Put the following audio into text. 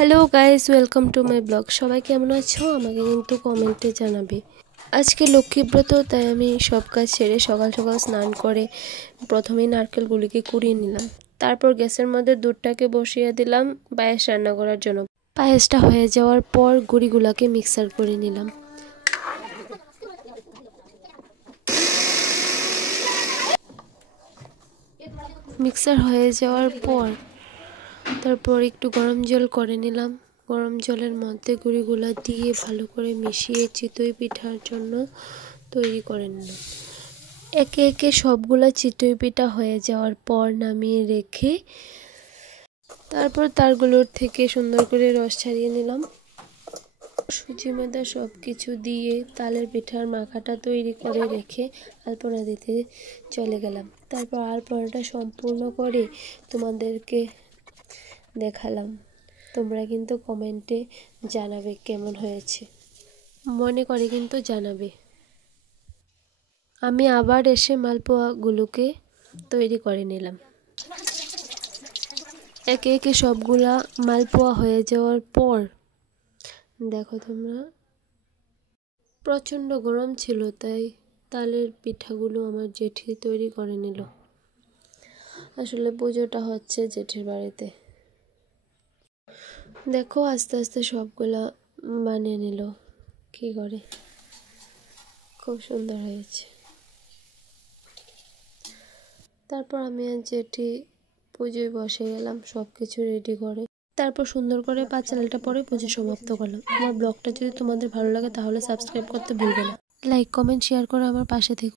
Hello guys, welcome to my blog. সবাই কেমন আছো আমাকে কিন্তু কমেন্টে জানাবে। আজকে লক্ষ্মীব্রত, তাই আমি সব কাজ সেরে সকাল সকাল স্নান করে প্রথমেই নারকেলগুলিকে কুড়িয়ে নিলাম। তারপর গ্যাসের মধ্যে দুধটাকে বসিয়ে দিলাম পায়েস রান্না করার জন্য। পায়েসটা হয়ে যাওয়ার পর গুড়িগুলাকে মিক্সার করে নিলাম। মিক্সার হয়ে যাওয়ার পর তারপর একটু গরম জল করে নিলাম। গরম জলের মধ্যে গুঁড়িগুলা দিয়ে ভালো করে মিশিয়ে চিতই পিঠার জন্য তৈরি করে নিলাম। একে একে সবগুলা চিতই পিঠা হয়ে যাওয়ার পর নামিয়ে রেখে তারপর তারগুলোর থেকে সুন্দর করে রস ছাড়িয়ে নিলাম। সুজি ময়দা সব কিছু দিয়ে তালের পিঠার মাখাটা তৈরি করে রেখে আলপনা দিতে চলে গেলাম। তারপর আলপনাটা সম্পূর্ণ করে তোমাদেরকে দেখালাম। তোমরা কিন্তু কমেন্টে জানাবে কেমন হয়েছে, মনে করে কিন্তু জানাবে। আমি আবার এসে মালপোয়াগুলোকে তৈরি করে নিলাম। একে একে সবগুলা মালপোয়া হয়ে যাওয়ার পর দেখো তোমরা, প্রচণ্ড গরম ছিল তাই তালের পিঠাগুলো আমার জেঠি তৈরি করে নিল। আসলে পুজোটা হচ্ছে জেঠির বাড়িতে। দেখো আস্তে আস্তে সবগুলা বানিয়ে নিল কি করে, খুব সুন্দর হয়েছে। তারপর আমি আর জেঠি পুজোয় বসে গেলাম সব কিছু রেডি করে। তারপর সুন্দর করে পাঁচালিটা পরে পুজো সমাপ্ত করলাম। আমার ব্লগটা যদি তোমাদের ভালো লাগে তাহলে সাবস্ক্রাইব করতে ভুলবে না। লাইক কমেন্ট শেয়ার করে আমার পাশে থেকো।